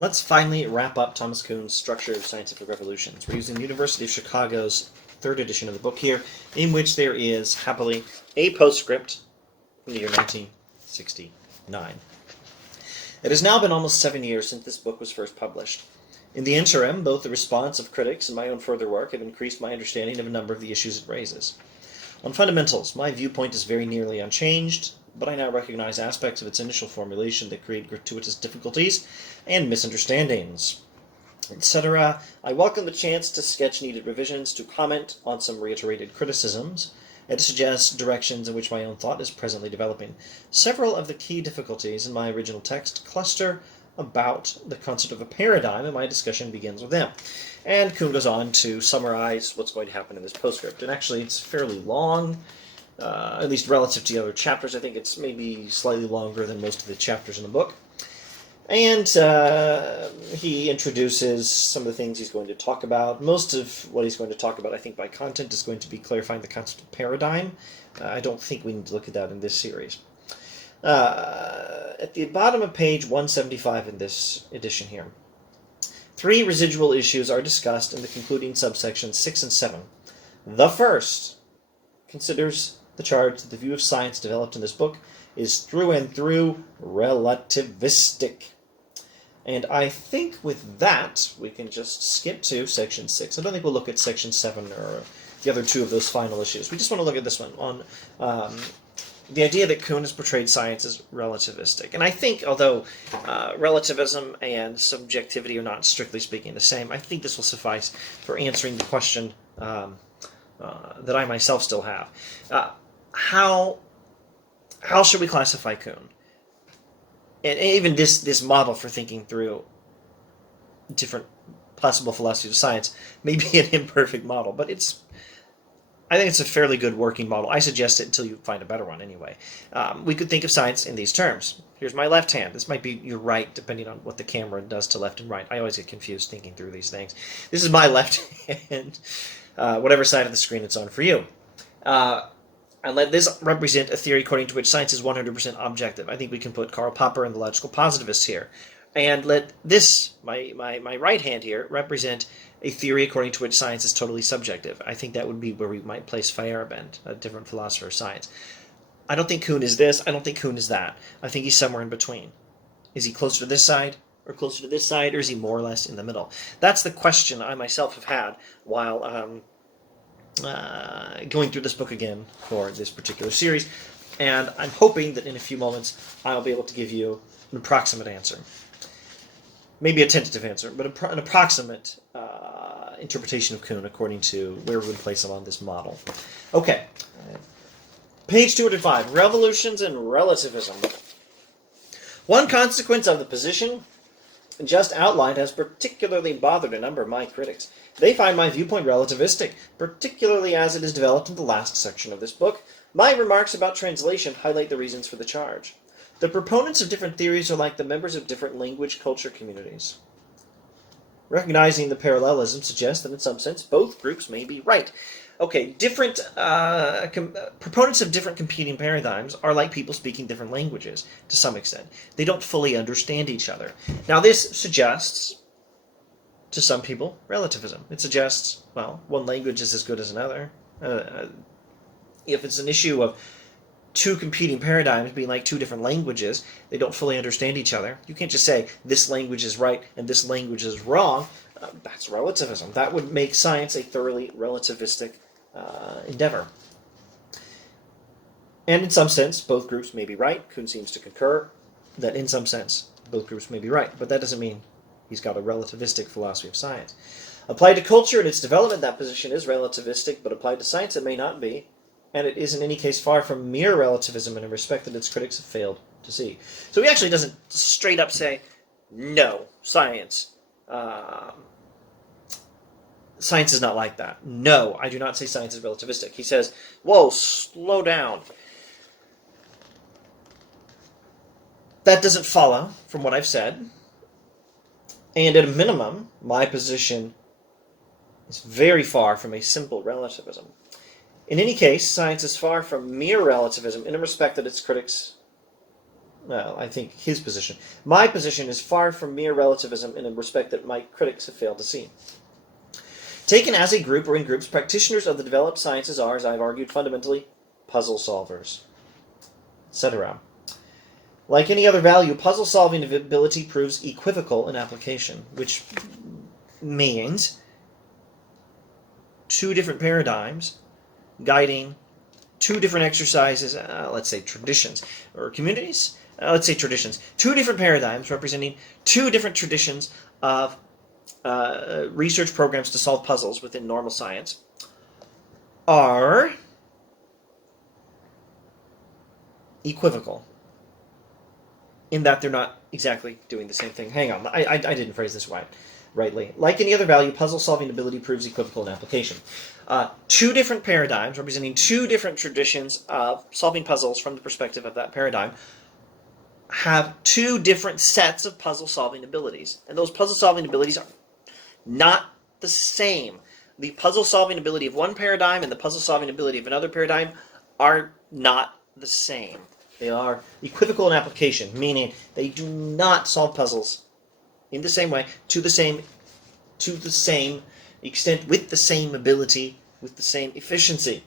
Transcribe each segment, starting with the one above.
Let's finally wrap up Thomas Kuhn's Structure of Scientific Revolutions. We're using the University of Chicago's third edition of the book here, in which there is, happily, a postscript from the year 1969. It has now been almost 7 years since this book was first published. In the interim, both the response of critics and my own further work have increased my understanding of a number of the issues it raises. On fundamentals, my viewpoint is very nearly unchanged, but I now recognize aspects of its initial formulation that create gratuitous difficulties and misunderstandings, etc. I welcome the chance to sketch needed revisions, to comment on some reiterated criticisms, and to suggest directions in which my own thought is presently developing. Several of the key difficulties in my original text cluster about the concept of a paradigm, and my discussion begins with them. And Kuhn goes on to summarize what's going to happen in this postscript. And actually, it's fairly long, at least relative to the other chapters. I think it's maybe slightly longer than most of the chapters in the book. And he introduces some of the things he's going to talk about. Most of what he's going to talk about, I think, by content, is going to be clarifying the concept of paradigm. I don't think we need to look at that in this series. At the bottom of page 175 in this edition here, 3 residual issues are discussed in the concluding subsections 6 and 7. The first considers the charge that the view of science developed in this book is through and through relativistic. And I think with that, we can just skip to section 6. I don't think we'll look at section 7 or the other 2 of those final issues. We just want to look at this one on the idea that Kuhn has portrayed science as relativistic. And I think, although relativism and subjectivity are not strictly speaking the same, I think this will suffice for answering the question that I myself still have. How should we classify Kuhn? And even this model for thinking through different possible philosophies of science may be an imperfect model, but I think it's a fairly good working model. I suggest it until you find a better one anyway. We could think of science in these terms. Here's my left hand. This might be your right, depending on what the camera does to left and right. I always get confused thinking through these things. This is my left hand, whatever side of the screen it's on for you. And let this represent a theory according to which science is 100% objective. I think we can put Karl Popper and the logical positivists here. And let this, my right hand here, represent a theory according to which science is totally subjective. I think that would be where we might place Feyerabend, a different philosopher of science. I don't think Kuhn is this. I don't think Kuhn is that. I think he's somewhere in between. Is he closer to this side or closer to this side, or is he more or less in the middle? That's the question I myself have had while going through this book again for this particular series, and I'm hoping that in a few moments I'll be able to give you an approximate answer. Maybe a tentative answer, but an approximate interpretation of Kuhn according to where we would place him on this model. Okay, page 205, Revolutions and Relativism. One consequence of the position just outlined has particularly bothered a number of my critics. They find my viewpoint relativistic, particularly as it is developed in the last section of this book. My remarks about translation highlight the reasons for the charge. The proponents of different theories are like the members of different language culture communities. Recognizing the parallelism suggests that in some sense both groups may be right. Okay, different proponents of different competing paradigms are like people speaking different languages to some extent. They don't fully understand each other. Now this suggests, to some people, relativism. It suggests, well, one language is as good as another. If it's an issue of 2 competing paradigms being like 2 different languages, they don't fully understand each other. You can't just say this language is right and this language is wrong. That's relativism. That would make science a thoroughly relativistic endeavor. And in some sense, both groups may be right. Kuhn seems to concur that in some sense, both groups may be right, but that doesn't mean he's got a relativistic philosophy of science. Applied to culture and its development, that position is relativistic, but applied to science, it may not be. And it is in any case far from mere relativism in a respect that its critics have failed to see. So he actually doesn't straight up say, no, science is not like that. No, I do not say science is relativistic. He says, whoa, slow down. That doesn't follow from what I've said. And at a minimum, my position is very far from a simple relativism. In any case, science is far from mere relativism in a respect that its critics Well, I think his position. My position is far from mere relativism in a respect that my critics have failed to see. Taken as a group or in groups, practitioners of the developed sciences are, as I've argued, fundamentally puzzle solvers, etc. Like any other value, puzzle-solving ability proves equivocal in application, which means two different paradigms guiding two different exercises, let's say traditions, or communities, let's say traditions. Two different paradigms representing two different traditions of research programs to solve puzzles within normal science are equivocal in that they're not exactly doing the same thing. Hang on, I didn't phrase this rightly. Like any other value, puzzle-solving ability proves equivocal in application. Two different paradigms representing two different traditions of solving puzzles from the perspective of that paradigm have two different sets of puzzle-solving abilities. And those puzzle-solving abilities are not the same. The puzzle-solving ability of one paradigm and the puzzle-solving ability of another paradigm are not the same. They are equivocal in application, meaning they do not solve puzzles in the same way, to the same extent, with the same ability, with the same efficiency.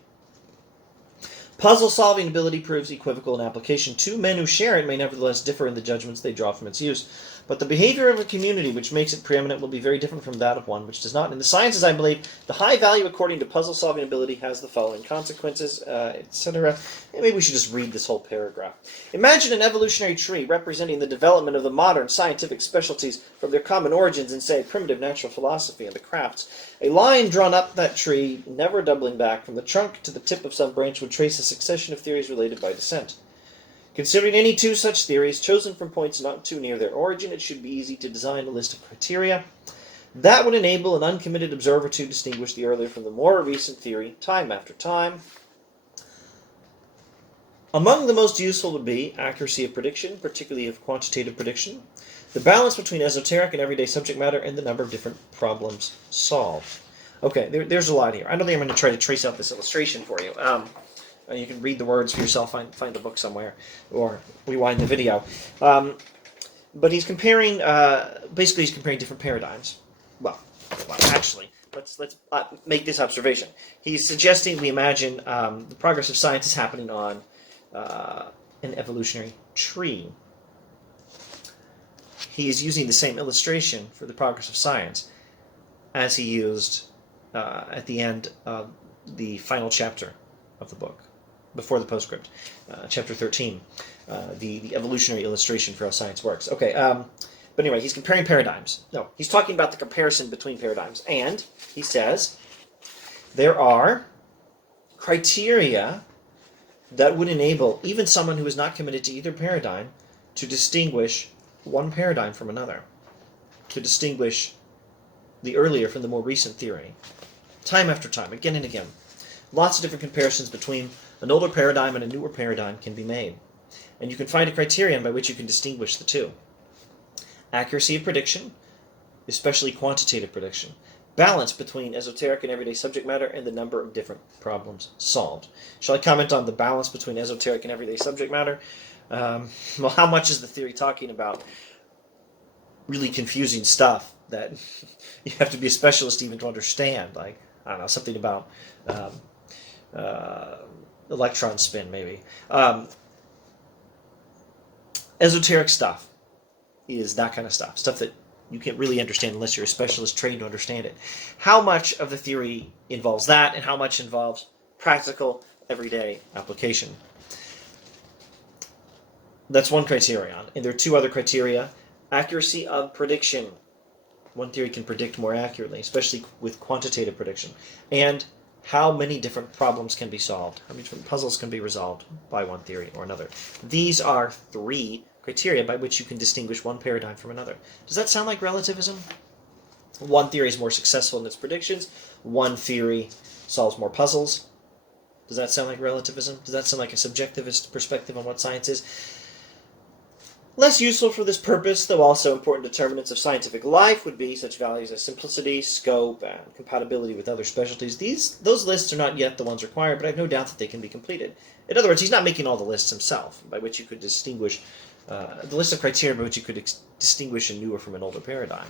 Puzzle-solving ability proves equivocal in application. Two men who share it may nevertheless differ in the judgments they draw from its use. But the behavior of a community which makes it preeminent will be very different from that of one which does not. In the sciences, I believe, the high value according to puzzle-solving ability has the following consequences, etc. Maybe we should just read this whole paragraph. Imagine an evolutionary tree representing the development of the modern scientific specialties from their common origins in, say, primitive natural philosophy and the crafts. A line drawn up that tree, never doubling back from the trunk to the tip of some branch, would trace a succession of theories related by descent. Considering any two such theories, chosen from points not too near their origin, it should be easy to design a list of criteria that would enable an uncommitted observer to distinguish the earlier from the more recent theory, time after time. Among the most useful would be accuracy of prediction, particularly of quantitative prediction, the balance between esoteric and everyday subject matter, and the number of different problems solved. Okay, there's a lot here. I don't think I'm going to try to trace out this illustration for you. You can read the words for yourself, find the book somewhere, or rewind the video. But he's comparing, basically he's comparing different paradigms. Well actually, let's make this observation. He's suggesting we imagine the progress of science is happening on an evolutionary tree. He is using the same illustration for the progress of science as he used at the end of the final chapter of the book, before the postscript, chapter 13, the evolutionary illustration for how science works. Okay, but anyway, he's comparing paradigms. No, he's talking about the comparison between paradigms. And he says there are criteria that would enable even someone who is not committed to either paradigm to distinguish one paradigm from another, to distinguish the earlier from the more recent theory, time after time, again and again. Lots of different comparisons between an older paradigm and a newer paradigm can be made. And you can find a criterion by which you can distinguish the two. Accuracy of prediction, especially quantitative prediction. Balance between esoteric and everyday subject matter, and the number of different problems solved. Shall I comment on the balance between esoteric and everyday subject matter? Well, how much is the theory talking about really confusing stuff that you have to be a specialist even to understand? Like, I don't know, something about electron spin, maybe. Esoteric stuff is that kind of stuff that you can't really understand unless you're a specialist trained to understand it. How much of the theory involves that, and how much involves practical, everyday application? That's one criterion. And there are two other criteria. Accuracy of prediction. One theory can predict more accurately, especially with quantitative prediction. And how many different problems can be solved, how many different puzzles can be resolved by one theory or another. These are three criteria by which you can distinguish one paradigm from another. Does that sound like relativism? One theory is more successful in its predictions. One theory solves more puzzles. Does that sound like relativism? Does that sound like a subjectivist perspective on what science is? Less useful for this purpose, though also important determinants of scientific life, would be such values as simplicity, scope, and compatibility with other specialties. Those lists are not yet the ones required, but I have no doubt that they can be completed. In other words, he's not making all the lists himself, by which you could distinguish the list of criteria by which you could distinguish a newer from an older paradigm.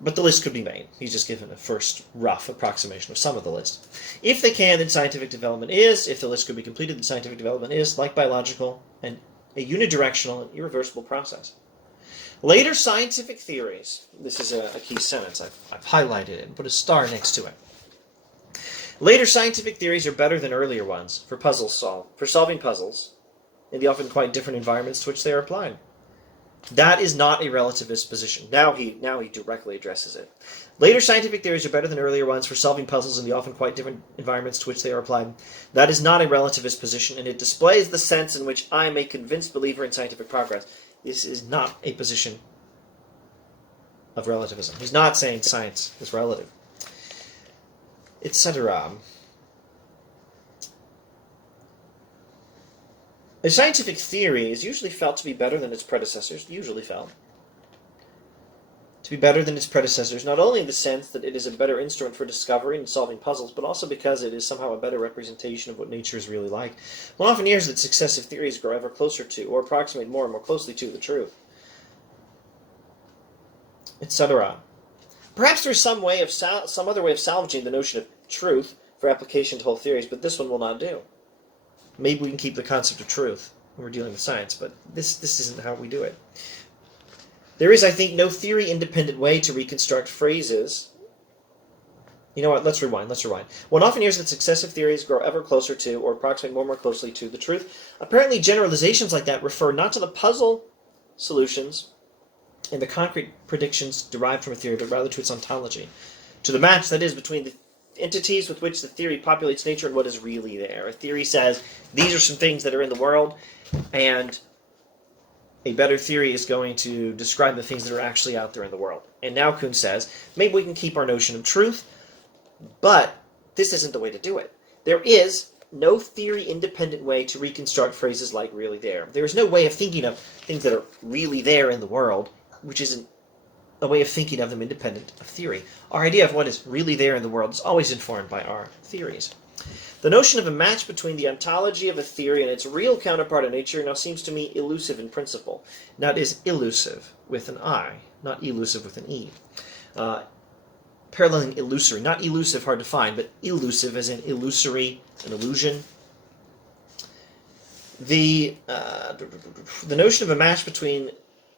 But the list could be made. He's just given a first rough approximation of some of the list. If they can, then scientific development is, if the list could be completed, then scientific development is, like biological, and a unidirectional and irreversible process. Later scientific theories, this is a key sentence, I've highlighted it and put a star next to it. Later scientific theories are better than earlier ones for solving puzzles in the often quite different environments to which they are applied. That is not a relativist position. Now he directly addresses it. Later scientific theories are better than earlier ones for solving puzzles in the often quite different environments to which they are applied. That is not a relativist position, and it displays the sense in which I am a convinced believer in scientific progress. This is not a position of relativism. He's not saying science is relative, etc. A scientific theory is usually felt to be better than its predecessors, not only in the sense that it is a better instrument for discovering and solving puzzles, but also because it is somehow a better representation of what nature is really like. One often hears that successive theories grow ever closer to, or approximate more and more closely to, the truth, etc. Perhaps there is some other way of salvaging the notion of truth for application to whole theories, but this one will not do. Maybe we can keep the concept of truth when we're dealing with science, but this isn't how we do it. There is, I think, no theory-independent way to reconstruct phrases. You know what? Let's rewind. One often hears that successive theories grow ever closer to, or approximate more and more closely to, the truth. Apparently, generalizations like that refer not to the puzzle solutions and the concrete predictions derived from a theory, but rather to its ontology, to the match, that is, between the entities with which the theory populates nature and what is really there. A theory says, these are some things that are in the world, and a better theory is going to describe the things that are actually out there in the world. And now Kuhn says, maybe we can keep our notion of truth, but this isn't the way to do it. There is no theory-independent way to reconstruct phrases like really there. There is no way of thinking of things that are really there in the world, which isn't a way of thinking of them independent of theory. Our idea of what is really there in the world is always informed by our theories. The notion of a match between the ontology of a theory and its real counterpart in nature now seems to me elusive in principle. Now it is elusive with an I, not elusive with an E. Paralleling illusory, not elusive, hard to find, but elusive as in illusory, an illusion. The notion of a match between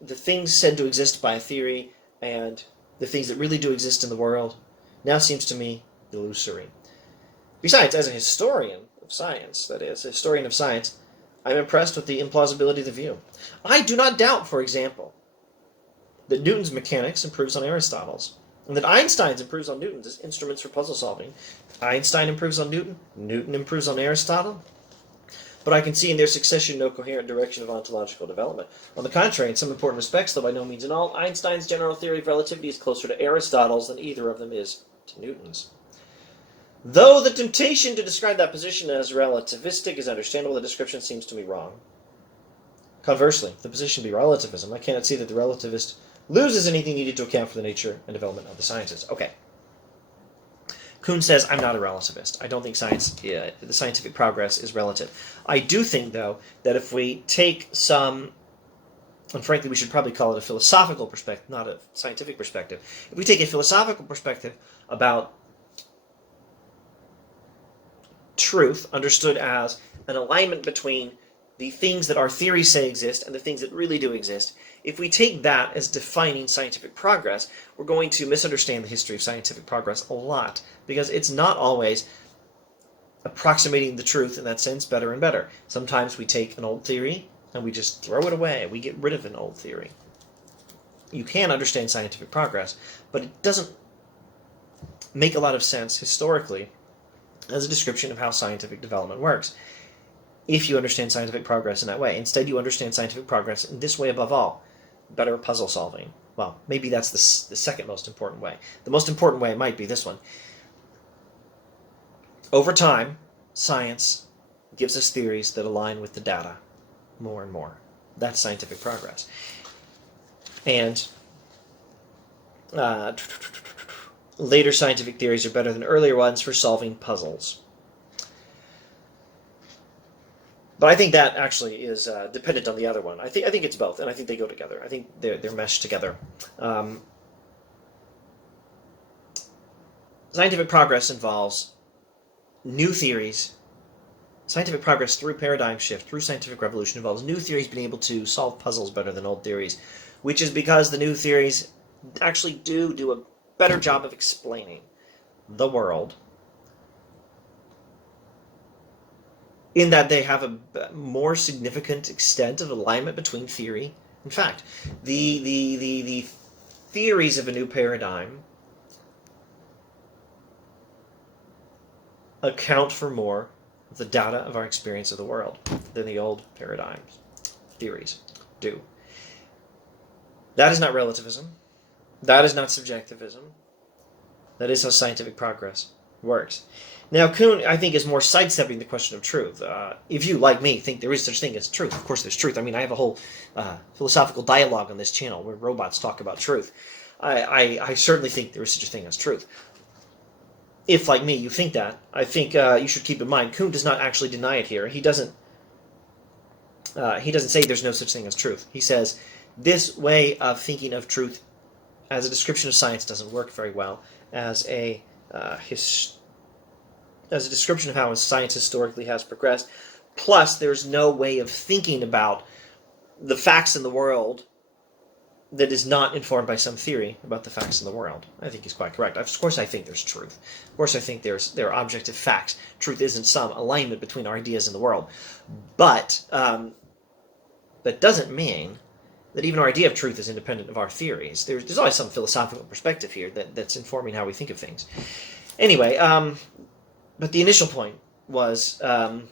the things said to exist by a theory and the things that really do exist in the world now seems to me illusory. Besides, as a historian of science, I'm impressed with the implausibility of the view. I do not doubt, for example, that Newton's mechanics improves on Aristotle's, and that Einstein's improves on Newton's as instruments for puzzle solving. Einstein improves on Newton, Newton improves on Aristotle, but I can see in their succession no coherent direction of ontological development. On the contrary, in some important respects, though by no means in all, Einstein's general theory of relativity is closer to Aristotle's than either of them is to Newton's. Though the temptation to describe that position as relativistic is understandable, the description seems to me wrong. Conversely, if the position be relativism, I cannot see that the relativist loses anything needed to account for the nature and development of the sciences. Okay. Kuhn says, I'm not a relativist. I don't think the scientific progress is relative. I do think, though, that if we take some, and frankly we should probably call it a philosophical perspective, not a scientific perspective, if we take a philosophical perspective about truth, understood as an alignment between the things that our theories say exist and the things that really do exist, if we take that as defining scientific progress, we're going to misunderstand the history of scientific progress a lot, because it's not always approximating the truth in that sense better and better. Sometimes we take an old theory and we just throw it away. We get rid of an old theory. You can understand scientific progress, but it doesn't make a lot of sense historically as a description of how scientific development works, if you understand scientific progress in that way. Instead, you understand scientific progress in this way above all: better puzzle solving. Well, maybe that's the second most important way. The most important way might be this one. Over time, science gives us theories that align with the data more and more. That's scientific progress. And later scientific theories are better than earlier ones for solving puzzles. But I think that actually is dependent on the other one. I think it's both, and I think they go together. I think they're meshed together. Scientific progress involves new theories. Scientific progress through paradigm shift, through scientific revolution, involves new theories being able to solve puzzles better than old theories, which is because the new theories actually do a better job of explaining the world, in that they have a more significant extent of alignment between theory and fact. The theories of a new paradigm account for more of the data of our experience of the world than the old paradigms, theories, do. That is not relativism. That is not subjectivism. That is how scientific progress works. Now, Kuhn, I think, is more sidestepping the question of truth. If you, like me, think there is such thing as truth, of course there's truth. I mean, I have a whole philosophical dialogue on this channel where robots talk about truth. I certainly think there is such a thing as truth. If, like me, you think that, I think you should keep in mind, Kuhn does not actually deny it here. He doesn't say there's no such thing as truth. He says this way of thinking of truth as a description of science doesn't work very well as a description of how science historically has progressed. Plus, there's no way of thinking about the facts in the world that is not informed by some theory about the facts in the world. I think he's quite correct. Of course I think there's truth. Of course I think there are objective facts. Truth isn't some alignment between our ideas in the world. But that doesn't mean that even our idea of truth is independent of our theories. There's always some philosophical perspective here that's informing how we think of things. Anyway, but the initial point was Kuhn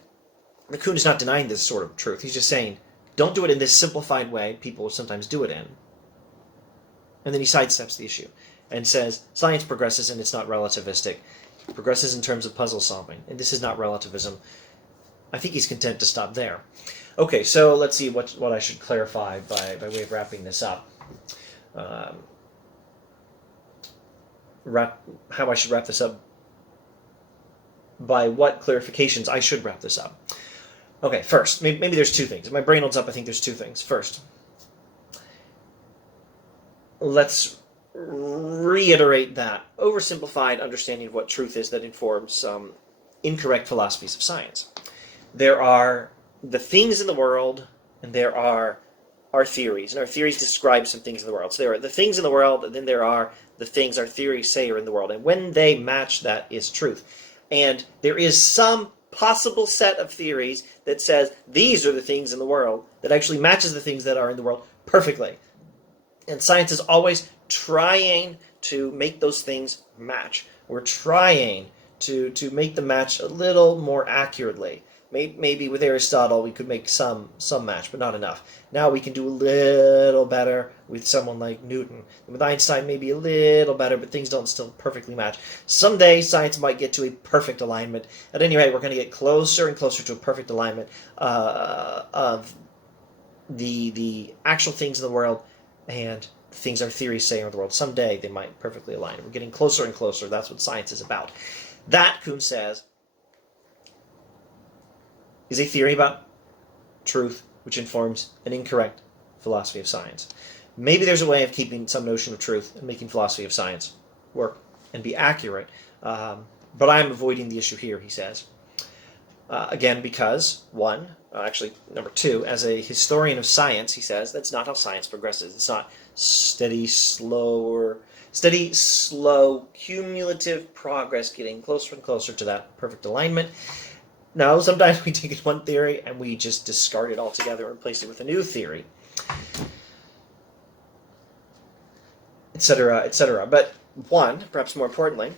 is not denying this sort of truth. He's just saying, don't do it in this simplified way people sometimes do it in. And then he sidesteps the issue and says, science progresses and it's not relativistic. It progresses in terms of puzzle solving, and this is not relativism. I think he's content to stop there. Okay, so let's see what I should clarify by way of wrapping this up. How I should wrap this up. By what clarifications I should wrap this up. Okay, first, maybe there's two things. If my brain holds up, I think there's two things. First, let's reiterate that oversimplified understanding of what truth is that informs some incorrect philosophies of science. There are the things in the world, and there are our theories. And our theories describe some things in the world. So there are the things in the world, and then there are the things our theories say are in the world. And when they match, that is truth. And there is some possible set of theories that says these are the things in the world that actually matches the things that are in the world perfectly. And science is always trying to make those things match. We're trying to make them match a little more accurately. Maybe with Aristotle we could make some match, but not enough. Now we can do a little better with someone like Newton. With Einstein, maybe a little better, but things don't still perfectly match. Someday science might get to a perfect alignment. At any rate, we're going to get closer and closer to a perfect alignment of the actual things in the world and the things our theories say are in the world. Someday they might perfectly align. We're getting closer and closer. That's what science is about. That, Kuhn says, is a theory about truth which informs an incorrect philosophy of science. Maybe there's a way of keeping some notion of truth and making philosophy of science work and be accurate, but I'm avoiding the issue here, he says. Again, because, number two, as a historian of science, he says, that's not how science progresses. It's not steady, slow, cumulative progress getting closer and closer to that perfect alignment. No, sometimes we take one theory and we just discard it altogether and replace it with a new theory, etc., etc. But one, perhaps more importantly,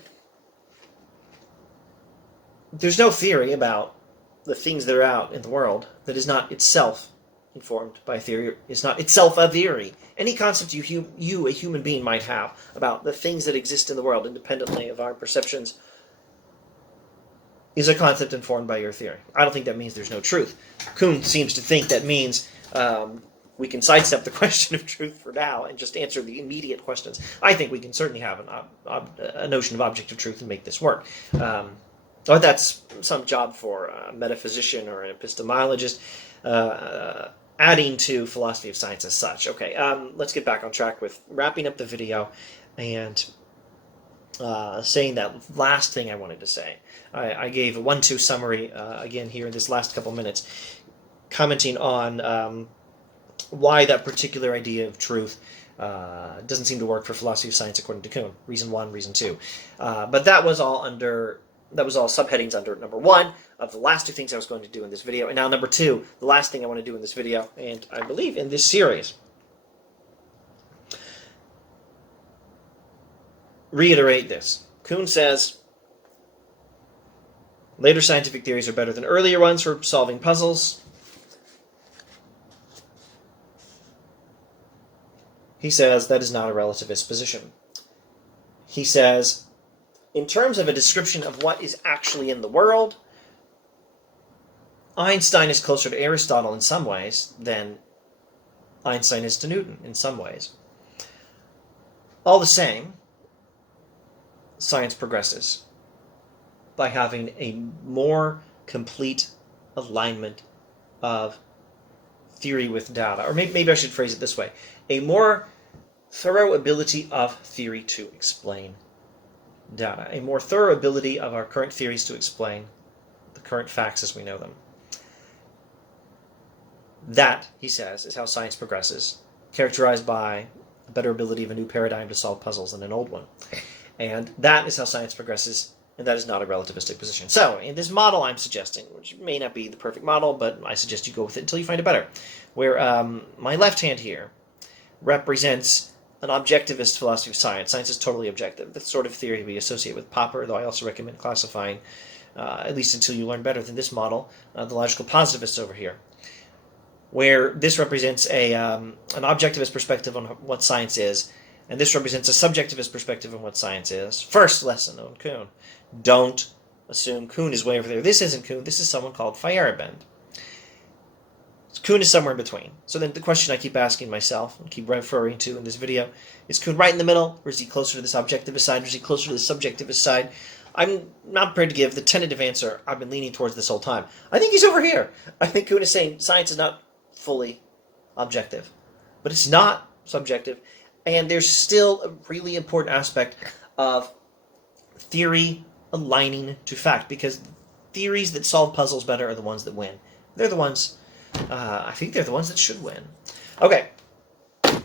there's no theory about the things that are out in the world that is not itself informed by a theory, is not itself a theory. Any concept you, a human being, might have about the things that exist in the world independently of our perceptions is a concept informed by your theory. I don't think that means there's no truth. Kuhn seems to think that means we can sidestep the question of truth for now and just answer the immediate questions. I think we can certainly have a notion of objective truth and make this work. or that's some job for a metaphysician or an epistemologist, adding to philosophy of science as such. Okay, let's get back on track with wrapping up the video and saying that last thing I wanted to say. I gave a 1-2 summary again here in this last couple minutes, commenting on why that particular idea of truth doesn't seem to work for philosophy of science according to Kuhn. Reason 1, reason 2. But that was all subheadings under number 1 of the last 2 things I was going to do in this video. And now number 2, the last thing I want to do in this video, and I believe in this series. Reiterate this. Kuhn says, later scientific theories are better than earlier ones for solving puzzles. He says that is not a relativist position. He says, in terms of a description of what is actually in the world, Einstein is closer to Aristotle in some ways than Einstein is to Newton in some ways. All the same, science progresses by having a more complete alignment of theory with data. Or maybe I should phrase it this way. A more thorough ability of theory to explain data. A more thorough ability of our current theories to explain the current facts as we know them. That, he says, is how science progresses, characterized by a better ability of a new paradigm to solve puzzles than an old one. And that is how science progresses, and that is not a relativistic position. So, in this model I'm suggesting, which may not be the perfect model, but I suggest you go with it until you find it better, where my left hand here represents an objectivist philosophy of science. Science is totally objective. The sort of theory we associate with Popper, though I also recommend classifying, at least until you learn better than this model, the logical positivists over here, where this represents an objectivist perspective on what science is, and this represents a subjectivist perspective on what science is. First lesson on Kuhn. Don't assume Kuhn is way over there. This isn't Kuhn. This is someone called Feyerabend. Kuhn is somewhere in between. So then the question I keep asking myself, and keep referring to in this video, is Kuhn right in the middle, or is he closer to this objectivist side, or is he closer to the subjectivist side? I'm not prepared to give the tentative answer I've been leaning towards this whole time. I think he's over here. I think Kuhn is saying science is not fully objective, but it's not subjective, and there's still a really important aspect of theory aligning to fact, because theories that solve puzzles better are the ones that win. They're the ones, I think they're the ones that should win. Okay, if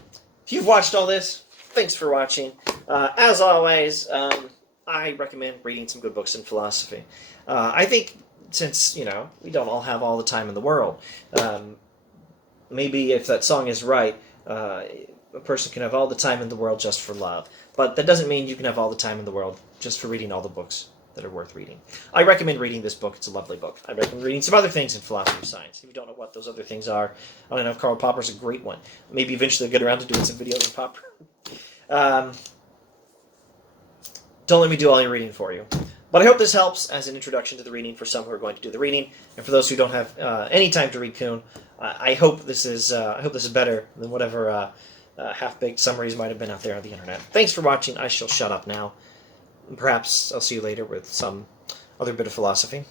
you've watched all this, thanks for watching. As always, I recommend reading some good books in philosophy. I think since, we don't all have all the time in the world, maybe if that song is right, a person can have all the time in the world just for love. But that doesn't mean you can have all the time in the world just for reading all the books that are worth reading. I recommend reading this book. It's a lovely book. I recommend reading some other things in philosophy of science. If you don't know what those other things are, I don't know if Karl Popper's a great one. Maybe eventually I'll get around to doing some videos on Popper. Don't let me do all your reading for you. But I hope this helps as an introduction to the reading for some who are going to do the reading, and for those who don't have any time to read Kuhn. I hope this is better than whatever half-baked summaries might have been out there on the internet. Thanks for watching. I shall shut up now. Perhaps I'll see you later with some other bit of philosophy.